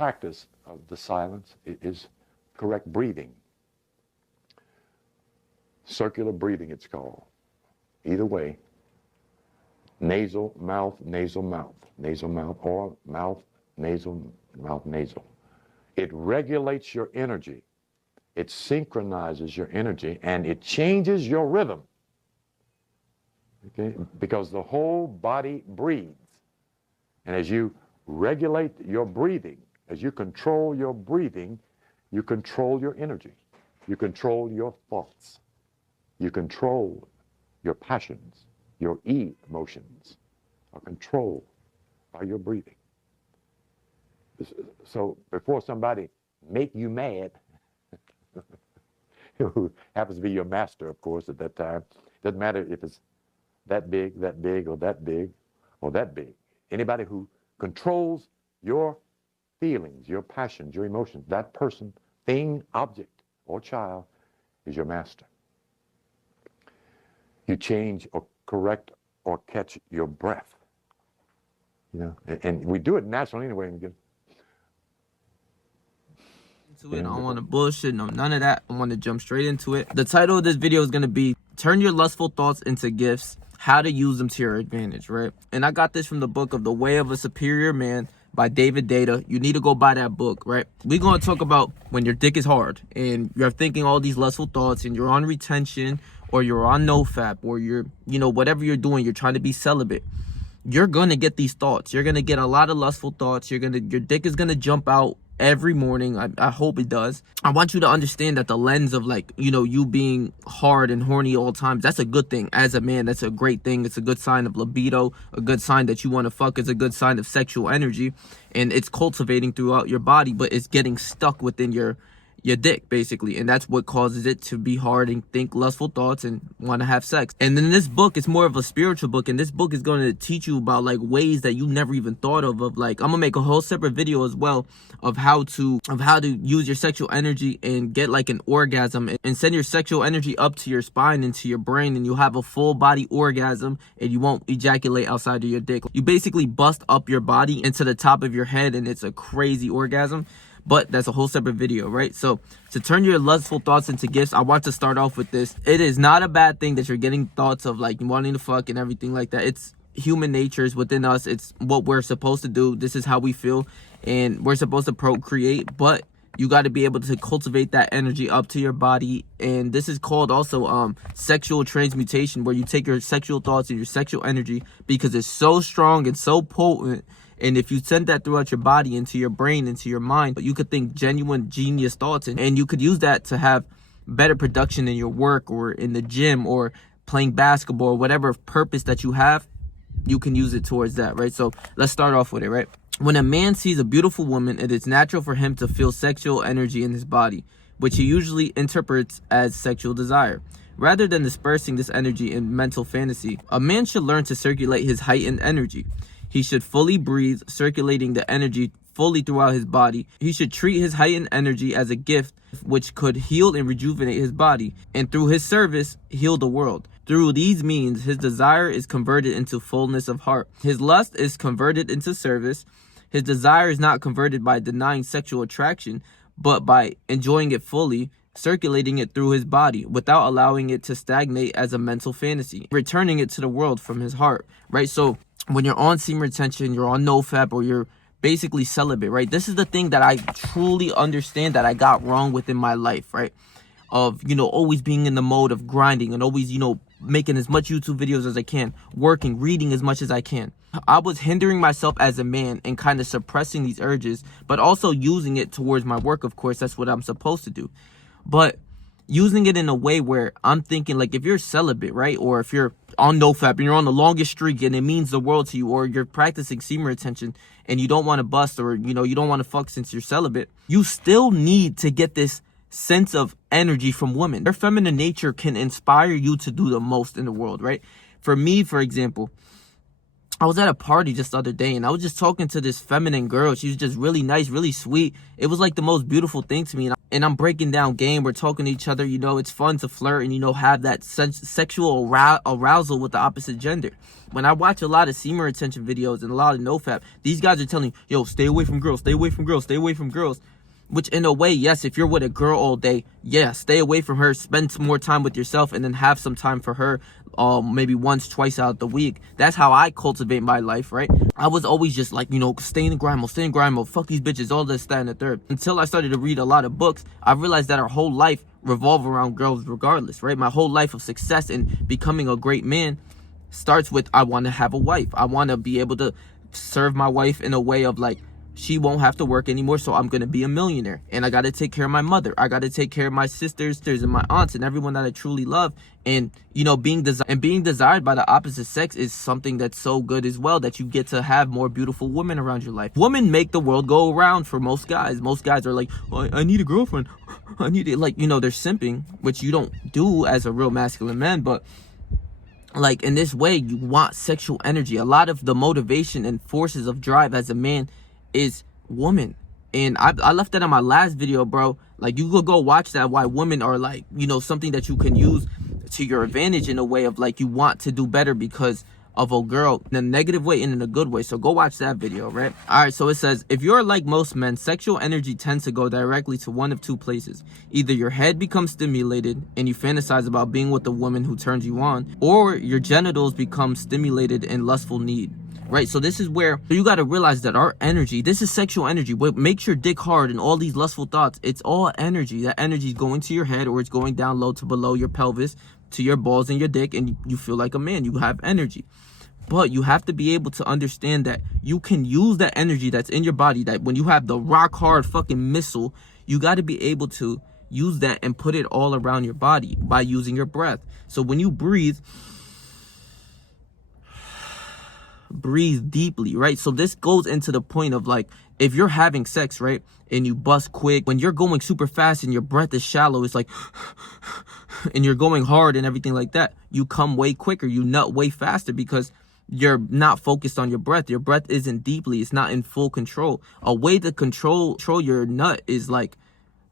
practice of the silence is correct breathing. Circular breathing, it's called. Either way. Nasal, mouth, nasal, mouth. Nasal, mouth, or mouth, nasal, mouth, nasal. It regulates your energy. It synchronizes your energy, and it changes your rhythm. Okay? Because the whole body breathes. And as you regulate your breathing, as you control your breathing, you control your energy. You control your thoughts. You control your passions. Your emotions are controlled by your breathing. So before somebody make you mad, who happens to be your master, of course, at that time, doesn't matter if it's that big, or that big, or that big. Anybody who controls your feelings, your passions, your emotions, that person, thing, object, or child is your master. You change or correct or catch your breath. You know, and we do it naturally anyway. I don't want to bullshit, no, none of that. I want to jump straight into it. The title of this video is going to be Turn Your Lustful Thoughts into Gifts, How to Use Them to Your Advantage, right? And I got this from the book of The Way of a Superior Man by David Data. You need to go buy that book, right? We're going to talk about when your dick is hard and you're thinking all these lustful thoughts and you're on retention or you're on nofap or you're, you know, whatever you're doing, you're trying to be celibate. You're going to get these thoughts. You're going to get a lot of lustful thoughts. Your dick is going to jump out every morning. I hope it does. I want you to understand that the lens of, like, you know, you being hard and horny all times, that's a good thing. As a man, that's a great thing. It's a good sign of libido, a good sign that you want to fuck. It's a good sign of sexual energy, and it's cultivating throughout your body, but it's getting stuck within your dick, basically, and that's what causes it to be hard and think lustful thoughts and want to have sex. And then this book, it's more of a spiritual book, and this book is going to teach you about, like, ways that you never even thought of, like, I'm gonna make a whole separate video as well of how to use your sexual energy and get, like, an orgasm and send your sexual energy up to your spine and to your brain, and you'll have a full body orgasm and you won't ejaculate outside of your dick. You basically bust up your body into the top of your head, and it's a crazy orgasm. But that's a whole separate video, right? So to turn your lustful thoughts into gifts, I want to start off with this. It is not a bad thing that you're getting thoughts of, like, wanting to fuck and everything like that. It's human nature, is within us. It's what we're supposed to do. This is how we feel, and we're supposed to procreate, but you got to be able to cultivate that energy up to your body. And this is called also sexual transmutation, where you take your sexual thoughts and your sexual energy, because it's so strong and so potent. And if you send that throughout your body, into your brain, into your mind, you could think genuine genius thoughts, and you could use that to have better production in your work or in the gym or playing basketball or whatever purpose that you have. You can use it towards that, right? So let's start off with it, right? When a man sees a beautiful woman, it is natural for him to feel sexual energy in his body, which he usually interprets as sexual desire. Rather than dispersing this energy in mental fantasy, a man should learn to circulate his heightened energy. He should fully breathe, circulating the energy fully throughout his body. He should treat his heightened energy as a gift which could heal and rejuvenate his body, and through his service, heal the world. Through these means, his desire is converted into fullness of heart. His lust is converted into service. His desire is not converted by denying sexual attraction, but by enjoying it fully, circulating it through his body without allowing it to stagnate as a mental fantasy, returning it to the world from his heart, right? So when you're on semen retention, you're on nofap, or you're basically celibate, right? This is the thing that I truly understand that I got wrong within my life, right? Of, you know, always being in the mode of grinding and always, you know, making as much YouTube videos as I can, working, reading as much as I can. I was hindering myself as a man and kind of suppressing these urges, but also using it towards my work, of course. That's what I'm supposed to do. But using it in a way where I'm thinking, like, if you're celibate, right, or if you're on nofap and you're on the longest streak and it means the world to you, or you're practicing semen retention and you don't want to bust, or, you know, you don't want to fuck since you're celibate, you still need to get this sense of energy from women. Their feminine nature can inspire you to do the most in the world, right? For me, for example, I was at a party just the other day and I was just talking to this feminine girl. She was just really nice, really sweet. It was like the most beautiful thing to me. And and I'm breaking down game, we're talking to each other, you know, it's fun to flirt and, you know, have that sexual arousal with the opposite gender. When I watch a lot of semen retention videos and a lot of nofap, these guys are telling you, yo, stay away from girls, stay away from girls, stay away from girls. Which in a way, yes, if you're with a girl all day, yeah, stay away from her, spend some more time with yourself, and then have some time for her, maybe once, twice out the week. That's how I cultivate my life, right? I was always just like, you know, stay in grind mode, fuck these bitches, all this, that, and the third. Until I started to read a lot of books, I realized that our whole life revolves around girls regardless, right? My whole life of success and becoming a great man starts with, I want to have a wife. I want to be able to serve my wife in a way of like, she won't have to work anymore, so I'm going to be a millionaire. And I got to take care of my mother. I got to take care of my sisters and my aunts and everyone that I truly love. And, you know, being desired by the opposite sex is something that's so good as well, that you get to have more beautiful women around your life. Women make the world go around for most guys. Most guys are like, oh, I need a girlfriend. I need it. Like, you know, they're simping, which you don't do as a real masculine man. But like in this way, you want sexual energy. A lot of the motivation and forces of drive as a man is woman. And I left that on my last video, bro. Like, you could go watch that, why women are like, you know, something that you can use to your advantage in a way of like, you want to do better because of a girl, in a negative way and in a good way. So go watch that video, right? All right, so it says, if you're like most men, sexual energy tends to go directly to one of two places. Either your head becomes stimulated and you fantasize about being with the woman who turns you on, or your genitals become stimulated in lustful need. Right, so this is where you got to realize that our energy, this is sexual energy. What makes your dick hard and all these lustful thoughts, it's all energy. That energy is going to your head, or it's going down low to below your pelvis, to your balls and your dick, and you feel like a man. You have energy. But you have to be able to understand that you can use that energy that's in your body, that when you have the rock hard fucking missile, you got to be able to use that and put it all around your body by using your breath. So when you breathe deeply, right? So this goes into the point of like, if you're having sex, right, and you bust quick, when you're going super fast and your breath is shallow, it's like and you're going hard and everything like that, you come way quicker, you nut way faster, because you're not focused on your breath. Your breath isn't deeply, it's not in full control. A way to control your nut is like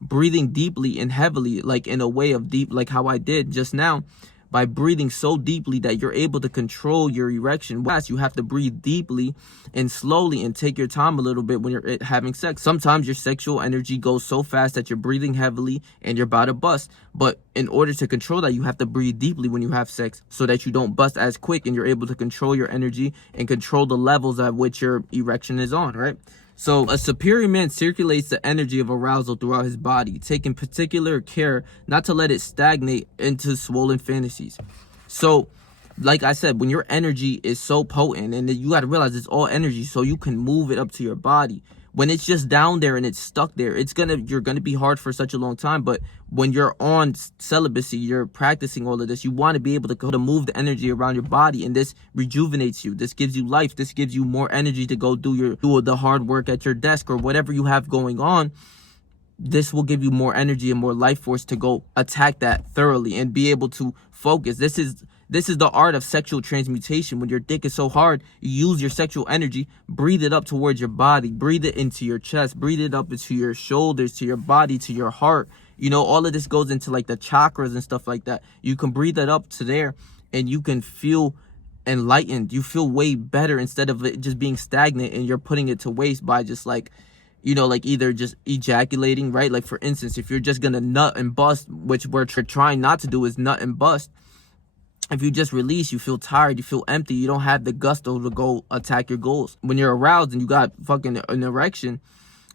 breathing deeply and heavily, like in a way of deep, like how I did just now, by breathing so deeply that you're able to control your erection. You have to breathe deeply and slowly and take your time a little bit when you're having sex. Sometimes your sexual energy goes so fast that you're breathing heavily and you're about to bust. But in order to control that, you have to breathe deeply when you have sex so that you don't bust as quick, and you're able to control your energy and control the levels at which your erection is on, right? So a superior man circulates the energy of arousal throughout his body, taking particular care not to let it stagnate into swollen fantasies. So, like I said, when your energy is so potent, and you got to realize it's all energy, so you can move it up to your body. When it's just down there and it's stuck there, you're gonna be hard for such a long time. But when you're on celibacy, you're practicing all of this, you want to be able to move the energy around your body, and this rejuvenates you. This gives you life. This gives you more energy to go do the hard work at your desk or whatever you have going on. This will give you more energy and more life force to go attack that thoroughly and be able to focus. This is the art of sexual transmutation. When your dick is so hard, you use your sexual energy, breathe it up towards your body, breathe it into your chest, breathe it up into your shoulders, to your body, to your heart. You know, all of this goes into like the chakras and stuff like that. You can breathe it up to there and you can feel enlightened. You feel way better instead of it just being stagnant and you're putting it to waste by just like, you know, like either just ejaculating, right? Like for instance, if you're just gonna nut and bust, which we're trying not to do is nut and bust. If you just release, you feel tired, you feel empty, you don't have the gusto to go attack your goals. When you're aroused and you got fucking an erection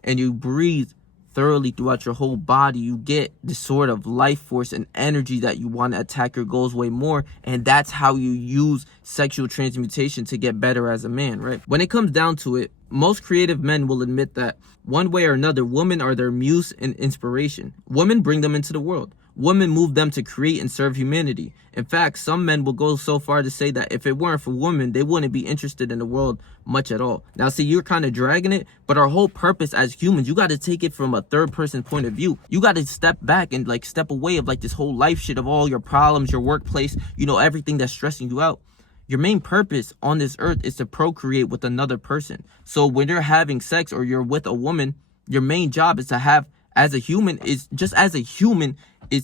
and you breathe thoroughly throughout your whole body, you get the sort of life force and energy that you want to attack your goals way more. And that's how you use sexual transmutation to get better as a man, right? When it comes down to it, most creative men will admit that one way or another, women are their muse and inspiration. Women bring them into the world. Women move them to create and serve humanity. In fact, some men will go so far to say that if it weren't for women, they wouldn't be interested in the world much at all. Now, see, you're kind of dragging it, but our whole purpose as humans, you got to take it from a third person point of view. You got to step back and like step away of like this whole life shit of all your problems, your workplace, you know, everything that's stressing you out. Your main purpose on this earth is to procreate with another person. So when you're having sex or you're with a woman, your main job is to have as a human is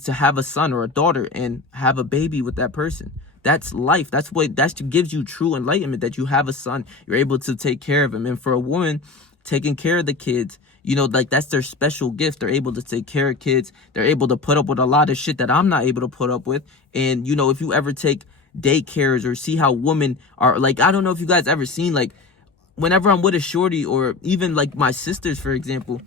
to have a son or a daughter and have a baby with that person. That's life. That's what gives you true enlightenment, that you have a son, you're able to take care of him. And for a woman, taking care of the kids, you know, like that's their special gift. They're able to take care of kids. They're able to put up with a lot of shit that I'm not able to put up with. And, you know, if you ever take daycares or see how women are, like, I don't know if you guys ever seen, like, whenever I'm with a shorty, or even like my sisters, for example,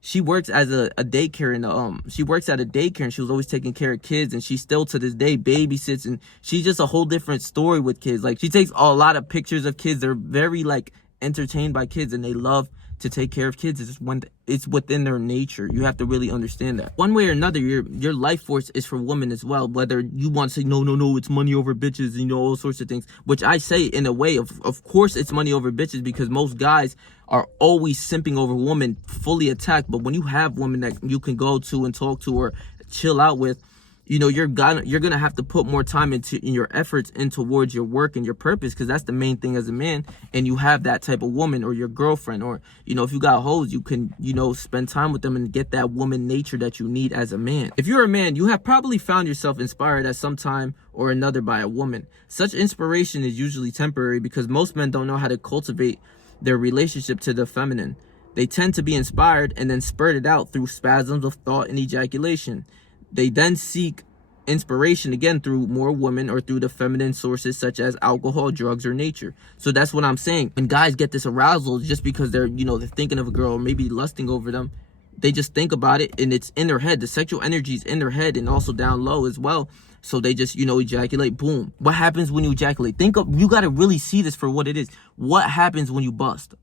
she works as a daycare, and she works at a daycare, and she was always taking care of kids, and she still to this day babysits, and she's just a whole different story with kids. Like, she takes a lot of pictures of kids. They're very like entertained by kids, and they love to take care of kids. It's within their nature. You have to really understand that. One way or another, your life force is for women as well. Whether you want to say no, it's money over bitches, you know, all sorts of things, which I say in a way of course it's money over bitches, because most guys are always simping over women, fully attacked. But when you have women that you can go to and talk to or chill out with, you know, you're gonna have to put more time in your efforts in towards your work and your purpose, because that's the main thing as a man. And you have that type of woman, or your girlfriend, or, you know, if you got hoes, you can, you know, spend time with them and get that woman nature that you need as a man. If you're a man, you have probably found yourself inspired at some time or another by a woman. Such inspiration is usually temporary, because most men don't know how to cultivate their relationship to the feminine. They tend to be inspired and then spurt it out through spasms of thought and ejaculation. They then seek inspiration again through more women, or through the feminine sources such as alcohol, drugs, or nature. So that's what I'm saying. When guys get this arousal, just because they're, you know, they're thinking of a girl, or maybe lusting over them, they just think about it, and it's in their head. The sexual energy is in their head, and also down low as well. So they just, you know, ejaculate. Boom. What happens when you ejaculate? You got to really see this for what it is. What happens when you bust?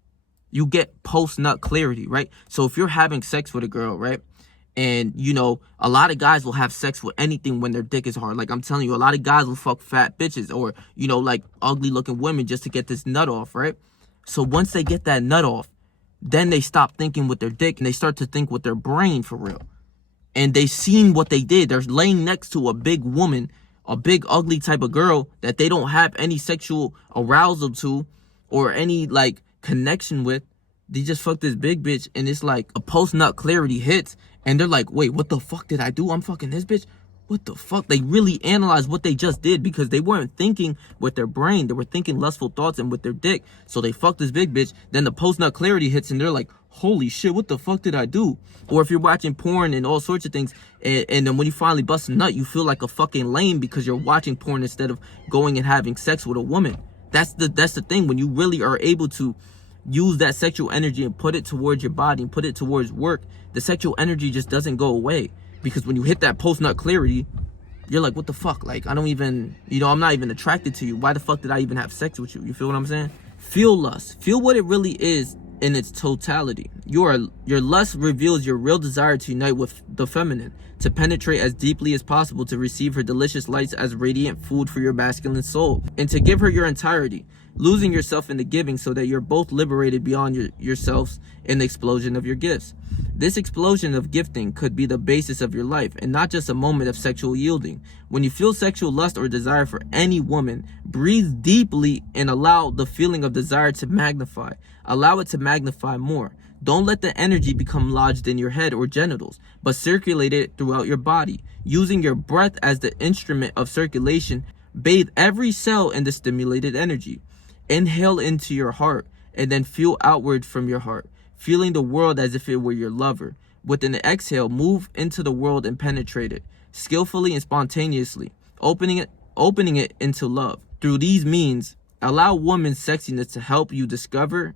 You get post-nut clarity, right? So if you're having sex with a girl, right? And, you know, a lot of guys will have sex with anything when their dick is hard. Like, I'm telling you, a lot of guys will fuck fat bitches, or, you know, like ugly looking women, just to get this nut off, right? So once they get that nut off, then they stop thinking with their dick, and they start to think with their brain for real. And they seen what they did. They're laying next to a big woman, a big ugly type of girl that they don't have any sexual arousal to, or any like connection with. They just fucked this big bitch, and it's like a post-nut clarity hits, and they're like, wait, what the fuck did I do? I'm fucking this bitch? What the fuck? They really analyze what they just did, because they weren't thinking with their brain. They were thinking lustful thoughts and with their dick. So they fucked this big bitch. Then the post-nut clarity hits, and they're like, holy shit, what the fuck did I do? Or if you're watching porn and all sorts of things, and then when you finally bust a nut, you feel like a fucking lame, because you're watching porn instead of going and having sex with a woman. That's the thing. When you really are able to use that sexual energy and put it towards your body and put it towards work, the sexual energy just doesn't go away. Because when you hit that post-nut clarity, you're like, what the fuck? Like, I don't even, you know, I'm not even attracted to you. Why the fuck did I even have sex with you? You feel what I'm saying? Feel lust. Feel what it really is in its totality. Your lust reveals your real desire to unite with the feminine, to penetrate as deeply as possible, to receive her delicious lights as radiant food for your masculine soul, and to give her your entirety, losing yourself in the giving, so that you're both liberated beyond yourselves in the explosion of your gifts. This explosion of gifting could be the basis of your life, and not just a moment of sexual yielding. When you feel sexual lust or desire for any woman, breathe deeply and allow the feeling of desire to magnify. Allow it to magnify more. Don't let the energy become lodged in your head or genitals, but circulate it throughout your body. Using your breath as the instrument of circulation, bathe every cell in the stimulated energy. Inhale into your heart, and then feel outward from your heart, feeling the world as if it were your lover. With an exhale, move into the world and penetrate it, skillfully and spontaneously, opening it into love. Through these means, allow woman's sexiness to help you discover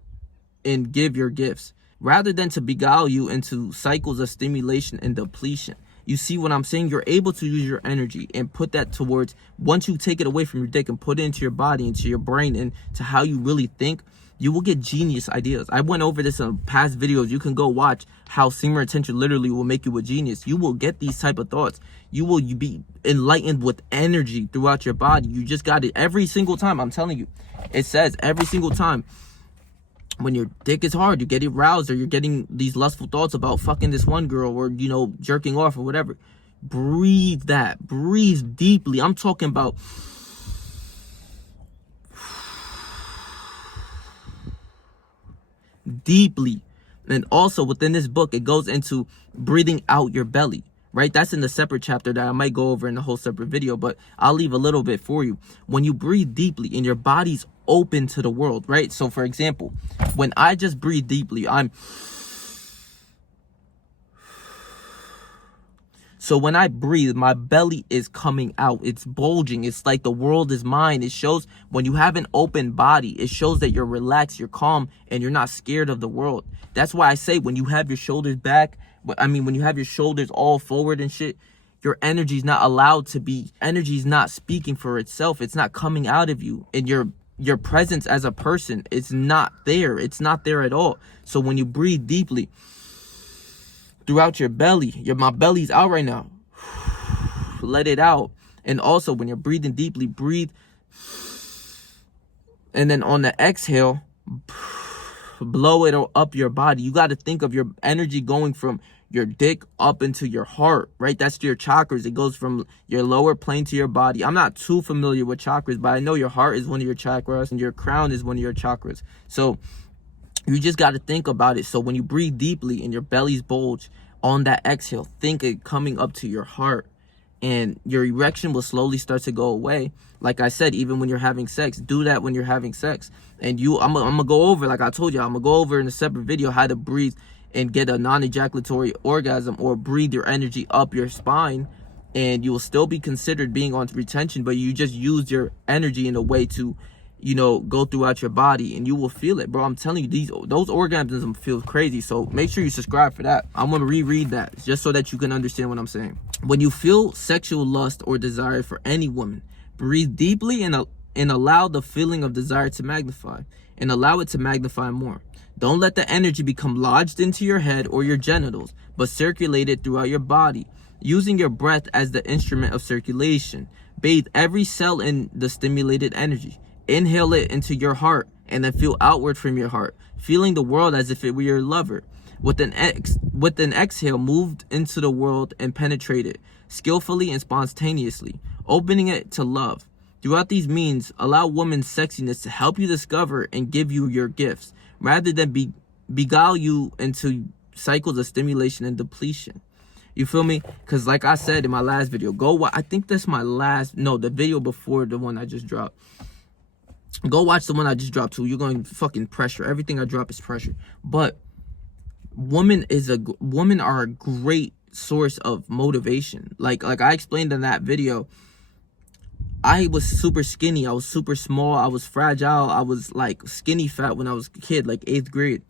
and give your gifts, rather than to beguile you into cycles of stimulation and depletion. You see what I'm saying? You're able to use your energy and put that towards, once you take it away from your dick and put it into your body, into your brain, and to how you really think, you will get genius ideas. I went over this in past videos. You can go watch how semen retention literally will make you a genius. You will get these type of thoughts. You will be enlightened with energy throughout your body. You just got it every single time. I'm telling you. It says every single time. When your dick is hard, you get aroused, or you're getting these lustful thoughts about fucking this one girl, or, you know, jerking off or whatever. Breathe that. Breathe deeply. I'm talking about deeply. And also within this book, it goes into breathing out your belly, right? That's in the separate chapter that I might go over in a whole separate video, but I'll leave a little bit for you. When you breathe deeply and your body's open to the world, right? So for example, when I just breathe deeply, so when I breathe, my belly is coming out. It's bulging. It's like the world is mine. It shows when you have an open body, it shows that you're relaxed, you're calm, and you're not scared of the world. That's why I say when you have your shoulders back, when you have your shoulders all forward and shit, your energy's not allowed to be, energy's not speaking for itself. It's not coming out of you. And your presence as a person is not there. It's not there at all. So when you breathe deeply throughout your belly, my belly's out right now. Let it out. And also when you're breathing deeply, breathe. And then on the exhale, blow it up your body. You got to think of your energy going from your dick up into your heart, right? That's your chakras. It goes from your lower plane to your body. I'm not too familiar with chakras, but I know your heart is one of your chakras and your crown is one of your chakras. So you just got to think about it. So when you breathe deeply and your belly's bulge, on that exhale, think it coming up to your heart, and your erection will slowly start to go away. Like I said, even when you're having sex, do that when you're having sex. And I'm gonna go over, like I told you, I'm gonna go over in a separate video how to breathe and get a non-ejaculatory orgasm, or breathe your energy up your spine, and you will still be considered being on retention, but you just use your energy in a way to, go throughout your body, and you will feel it, bro. I'm telling you, those orgasms feel crazy. So make sure you subscribe for that. I'm gonna reread that just so that you can understand what I'm saying. When you feel sexual lust or desire for any woman, breathe deeply and allow the feeling of desire to magnify, and allow it to magnify more. Don't let the energy become lodged into your head or your genitals, but circulate it throughout your body, using your breath as the instrument of circulation. Bathe every cell in the stimulated energy. Inhale it into your heart, and then feel outward from your heart, feeling the world as if it were your lover. With an exhale, moved into the world and penetrate it, skillfully and spontaneously, opening it to love. Throughout these means, allow woman's sexiness to help you discover and give you your gifts, rather than beguile you into cycles of stimulation and depletion. You feel me? Because like I said in my last video, I think that's the video before the one I just dropped. Go watch the one I just dropped too. You're going to fucking pressure. Everything I drop is pressure. But women are a great source of motivation. Like I explained in that video, I was super skinny. I was super small. I was fragile. I was like skinny fat when I was a kid, like 8th grade.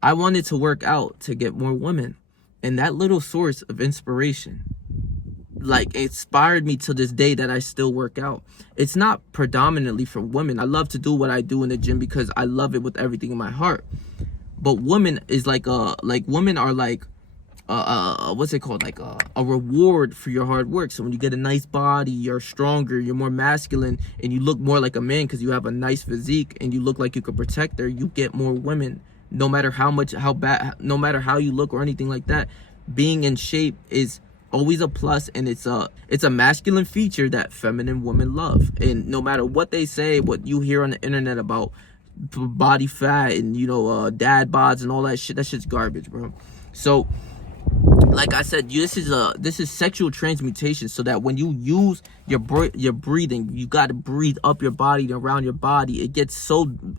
I wanted to work out to get more women. And that little source of inspiration, like, inspired me to this day that I still work out. It's not predominantly for women. I love to do what I do in the gym because I love it with everything in my heart. But women are like what's it called? Like a reward for your hard work. So when you get a nice body, you're stronger, you're more masculine, and you look more like a man because you have a nice physique and you look like you could protect her, you get more women. No matter how you look or anything like that, being in shape is always a plus, and it's a masculine feature that feminine women love. And no matter what they say, what you hear on the internet about body fat and dad bods and all that shit, that shit's garbage, bro. So like I said, this is sexual transmutation, so that when you use your breathing, you got to breathe up your body and around your body. It gets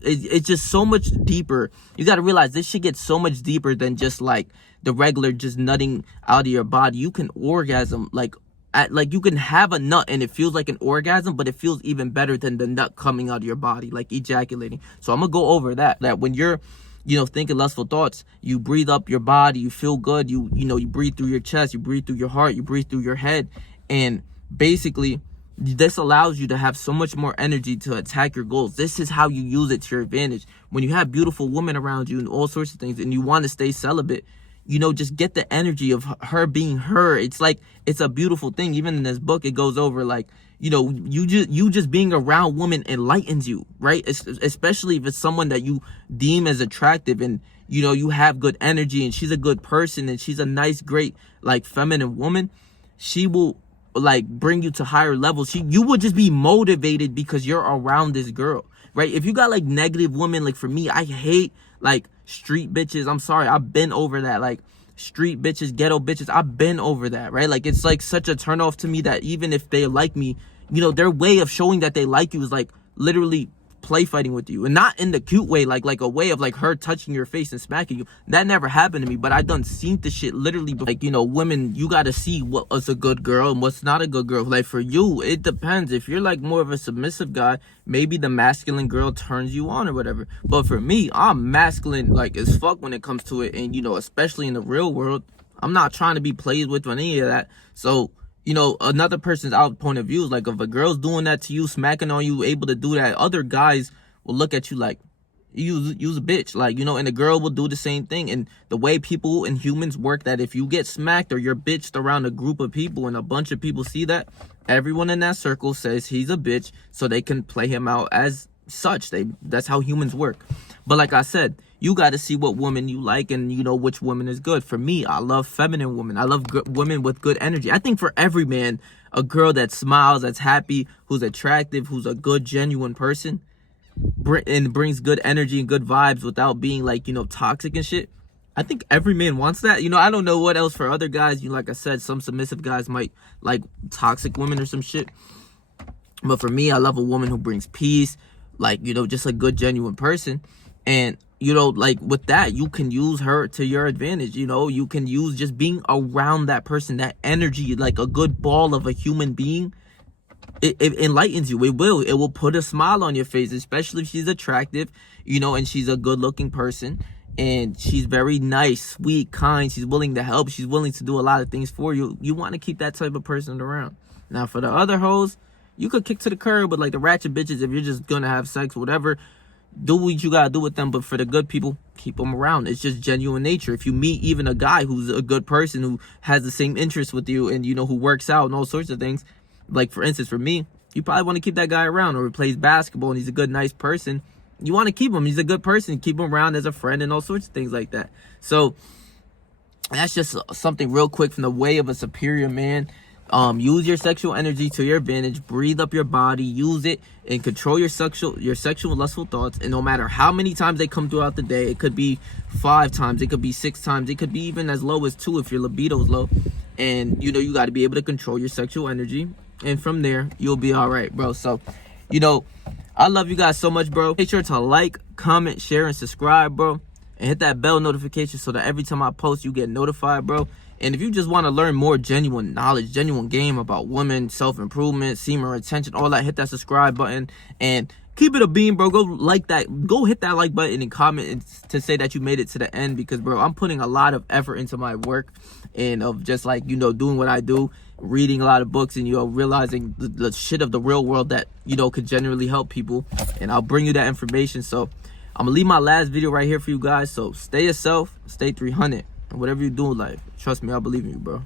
it's just so much deeper. You got to realize this shit gets so much deeper than just like the regular just nutting out of your body. You can orgasm like you can have a nut and it feels like an orgasm, but it feels even better than the nut coming out of your body, like ejaculating. So I'm gonna go over that when you're thinking lustful thoughts, you breathe up your body, you feel good, you breathe through your chest, you breathe through your heart, you breathe through your head. And basically this allows you to have so much more energy to attack your goals. This is how you use it to your advantage. When you have beautiful women around you and all sorts of things, and you want to stay celibate, just get the energy of her being her. It's like, it's a beautiful thing. Even in this book, it goes over like, you just being around women enlightens you, right? Especially if it's someone that you deem as attractive, and you have good energy, and she's a good person, and she's a nice, great, like, feminine woman. She will like bring you to higher levels. You will just be motivated because you're around this girl, right? If you got like negative women, like for me, I hate like street bitches. I'm sorry, I've been over that. Like, street bitches, ghetto bitches, I've been over that, right? Like, it's like such a turnoff to me that even if they like me, you know, their way of showing that they like you is like literally play fighting with you, and not in the cute way, like a way of like her touching your face and smacking you. That never happened to me, but I done seen the shit literally. Like, you know, women, you gotta see what's a good girl and what's not a good girl. Like, for you, it depends. If you're like more of a submissive guy, maybe the masculine girl turns you on or whatever. But for me, I'm masculine like as fuck when it comes to it, and you know, especially in the real world, I'm not trying to be played with on any of that. So, you know, another person's point of view is like, if a girl's doing that to you, smacking on you, able to do that, other guys will look at you like you's a bitch, like, you know, and the girl will do the same thing. And the way people and humans work, that if you get smacked or you're bitched around a group of people and a bunch of people see that, everyone in that circle says he's a bitch, so they can play him out as such. That's how humans work. But like I said, you got to see what woman you like, and you know which woman is good. For me, I love feminine women. I love women with good energy. I think for every man, a girl that smiles, that's happy, who's attractive, who's a good, genuine person, and brings good energy and good vibes without being like, you know, toxic and shit. I think every man wants that. You know, I don't know what else for other guys. You know, like I said, some submissive guys might like toxic women or some shit. But for me, I love a woman who brings peace, like, you know, just a good, genuine person. And, you know, like with that, you can use her to your advantage. You know, you can use just being around that person, that energy, like a good ball of a human being. It enlightens you. It will put a smile on your face, especially if she's attractive, you know, and she's a good looking person, and she's very nice, sweet, kind. She's willing to help. She's willing to do a lot of things for you. You want to keep that type of person around. Now, for the other hoes, you could kick to the curb, but like the ratchet bitches, if you're just gonna have sex, whatever, do what you gotta do with them. But for the good people, keep them around. It's just genuine nature. If you meet even a guy who's a good person, who has the same interests with you, and you know, who works out and all sorts of things, like for instance, for me, you probably want to keep that guy around. Or he plays basketball and he's a good, nice person, you want to keep him. He's a good person. Keep him around as a friend and all sorts of things like that. So that's just something real quick from the way of a superior man. Use your sexual energy to your advantage. Breathe up your body. Use it and control your sexual lustful thoughts. And no matter how many times they come throughout the day, it could be 5 times, it could be 6 times, it could be even as low as 2 if your libido is low. And you know, you got to be able to control your sexual energy, and from there you'll be all right, bro. So, you know, I love you guys so much, bro. Make sure to like, comment, share, and subscribe, bro. And hit that bell notification so that every time I post, you get notified, bro. And if you just want to learn more genuine knowledge, genuine game about women, self-improvement, semen retention, all that, hit that subscribe button and keep it a beam, bro. Go like that. Go hit that like button and comment to say that you made it to the end, because, bro, I'm putting a lot of effort into my work, and of just like, you know, doing what I do, reading a lot of books, and, you know, realizing the shit of the real world that, you know, could generally help people. And I'll bring you that information. So I'm gonna leave my last video right here for you guys. So stay yourself, stay 300, and whatever you do in life, trust me, I believe in you, bro.